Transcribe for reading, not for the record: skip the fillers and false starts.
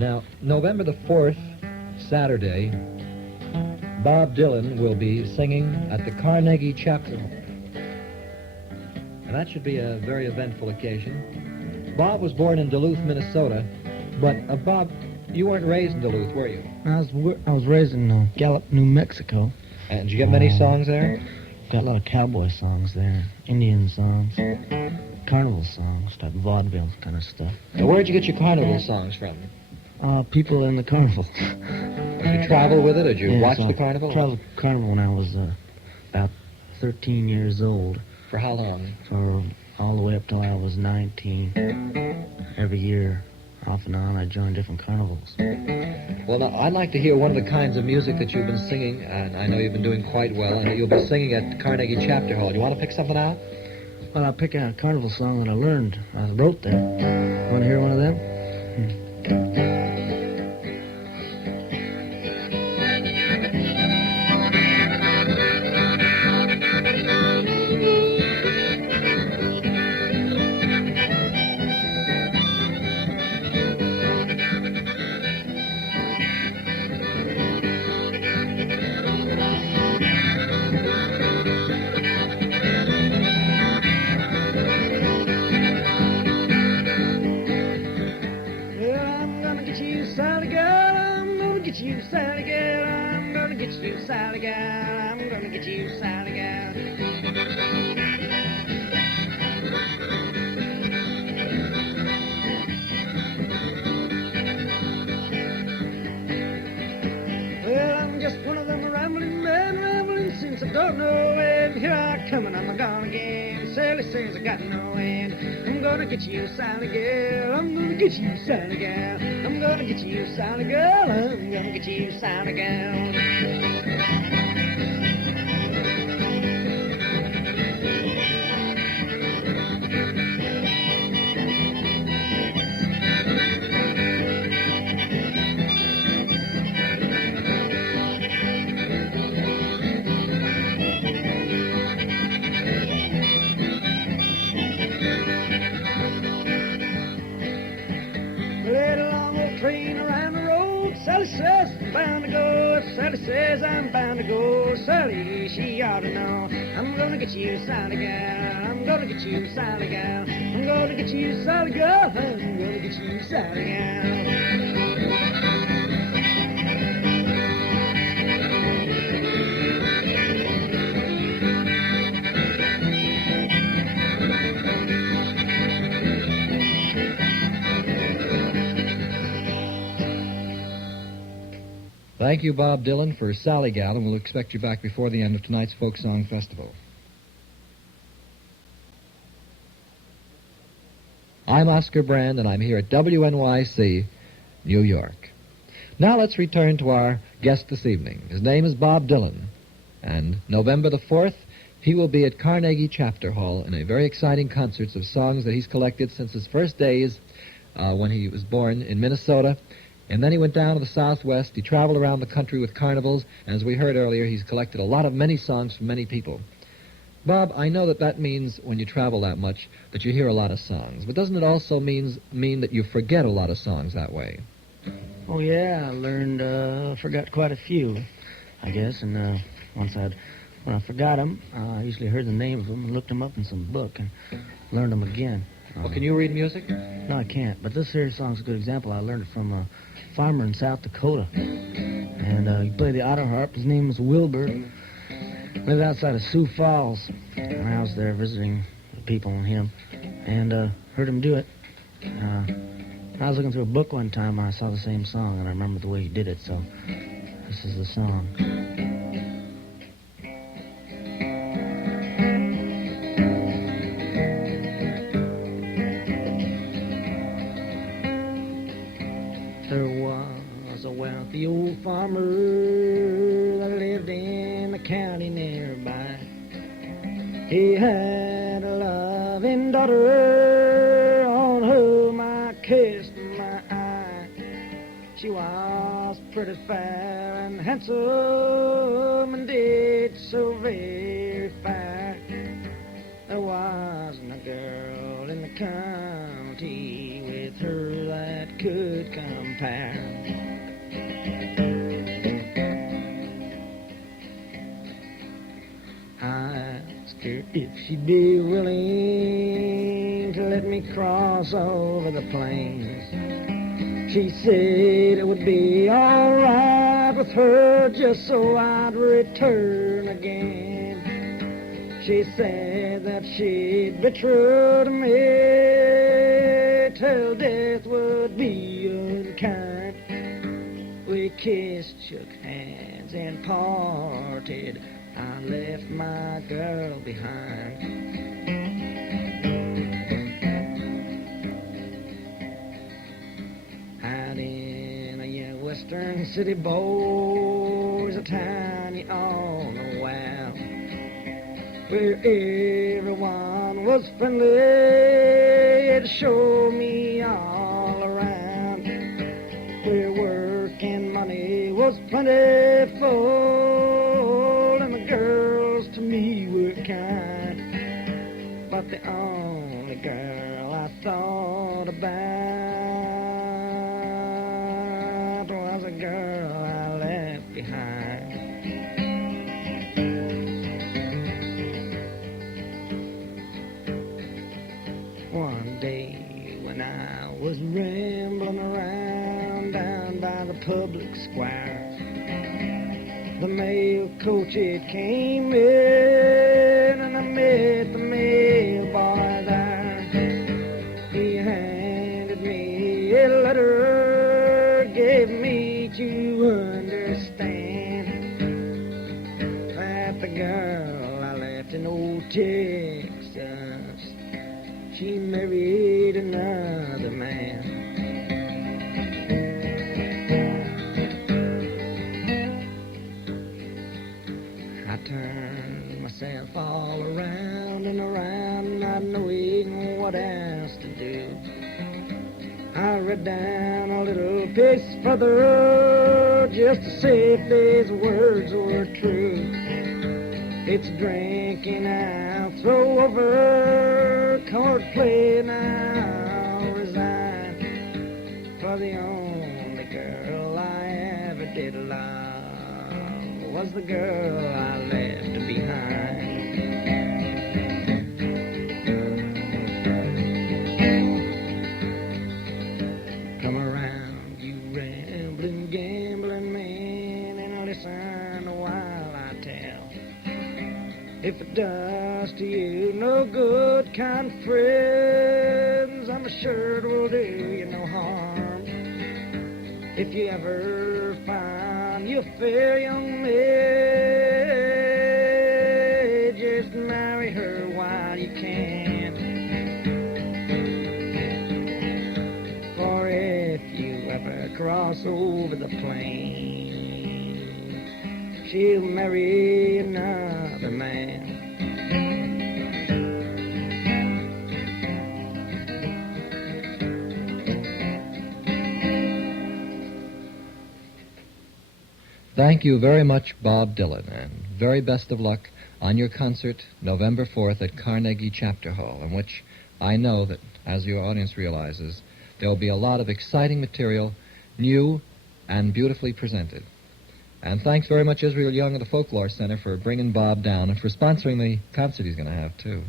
Now, November the 4th, Saturday, Bob Dylan will be singing at the Carnegie Chapter. And that should be a very eventful occasion. Bob was born in Duluth, Minnesota, but Bob, you weren't raised in Duluth, were you? I was raised in Gallup, New Mexico. And did you get many songs there? Got a lot of cowboy songs there, Indian songs, carnival songs, type vaudeville kind of stuff. Now, where'd you get your carnival songs from? People in the carnival. Did you travel with it, or did you watch the carnival? I traveled carnival when I was about 13 years old. For how long? For all the way up till I was 19. Every year, off and on, I joined different carnivals. Well, now, I'd like to hear one of the kinds of music that you've been singing, and I know you've been doing quite well, and that you'll be singing at Carnegie Chapter Hall. Do you want to pick something out? Well, I'll pick out a carnival song that I wrote there. Want to hear one of them? Sally gal, I'm gonna get you, Sally gal. Well, I'm just one of them rambling men, rambling since I don't know when. Here I come and I'm gone again. Sally says I got no end. I'm gonna get you, Sally gal. I'm gonna get you, Sally gal. I'm gonna get you, Sally gal. I'm gonna get you, Sally gal. Sally says I'm bound to go. Sally says I'm bound to go. Sally, she ought to know. I'm gonna get you, Sally gal. I'm gonna get you, Sally gal. I'm gonna get you, Sally gal. I'm gonna get you, Sally gal. Thank you, Bob Dylan, for Sally Gal, and we'll expect you back before the end of tonight's Folk Song Festival. I'm Oscar Brand, and I'm here at WNYC, New York. Now let's return to our guest this evening. His name is Bob Dylan, and November the 4th, he will be at Carnegie Chapter Hall in a very exciting concert of songs that he's collected since his first days when he was born in Minnesota. And then he went down to the Southwest. He traveled around the country with carnivals. And as we heard earlier, he's collected many songs from many people. Bob, I know that means when you travel that much that you hear a lot of songs. But doesn't it also mean that you forget a lot of songs that way? Oh, yeah. I learned, forgot quite a few, I guess. And when I forgot them, I usually heard the name of them and looked them up in some book and learned them again. Well, can you read music? No, I can't. But this here song's a good example. I learned it from a farmer in South Dakota. And he played the otter harp. His name was Wilbur. Lived outside of Sioux Falls. And I was there visiting the people and him. And heard him do it. I was looking through a book one time and I saw the same song. And I remember the way he did it. So this is the song. The old farmer that lived in the county nearby. He had a loving daughter, on whom I kissed my eye. She was pretty fair and handsome, and did so very fine. There wasn't a girl in the county with her that could compare. I asked her if she'd be willing to let me cross over the plains. She said it would be all right with her just so I'd return again. She said that she'd be true to me till death would be unkind. We kissed, shook hands, and parted. I left my girl behind. Out in a western city, boys, a tiny on the wow, where everyone was friendly, it showed me all around, where work and money was plentiful, and the girls to me were kind. But the only girl I thought about was a girl I left behind. One day when I was rambling around down by the public square, the mail coach, it came in, and I met the mail boy there. He handed me a letter, gave me to understand that the girl I left in old Texas, she married another man. I turned myself all around and around, not knowing what else to do. I read down a little piece further just to see if these words were true. It's drinking I'll throw over, card play now resign, for the only girl I ever did love was the girl I left behind. Come around, you rambling, gambling man, and listen while I tell. If it does to you no good, kind friends, I'm sure it will do you no harm. If you ever find you a fair young maid, just marry her while you can. For if you ever cross over the plains, she'll marry another man. Thank you very much, Bob Dylan, and very best of luck on your concert November 4th at Carnegie Chapter Hall, in which I know that, as your audience realizes, there will be a lot of exciting material, new and beautifully presented. And thanks very much, Israel Young of the Folklore Center, for bringing Bob down and for sponsoring the concert he's going to have, too.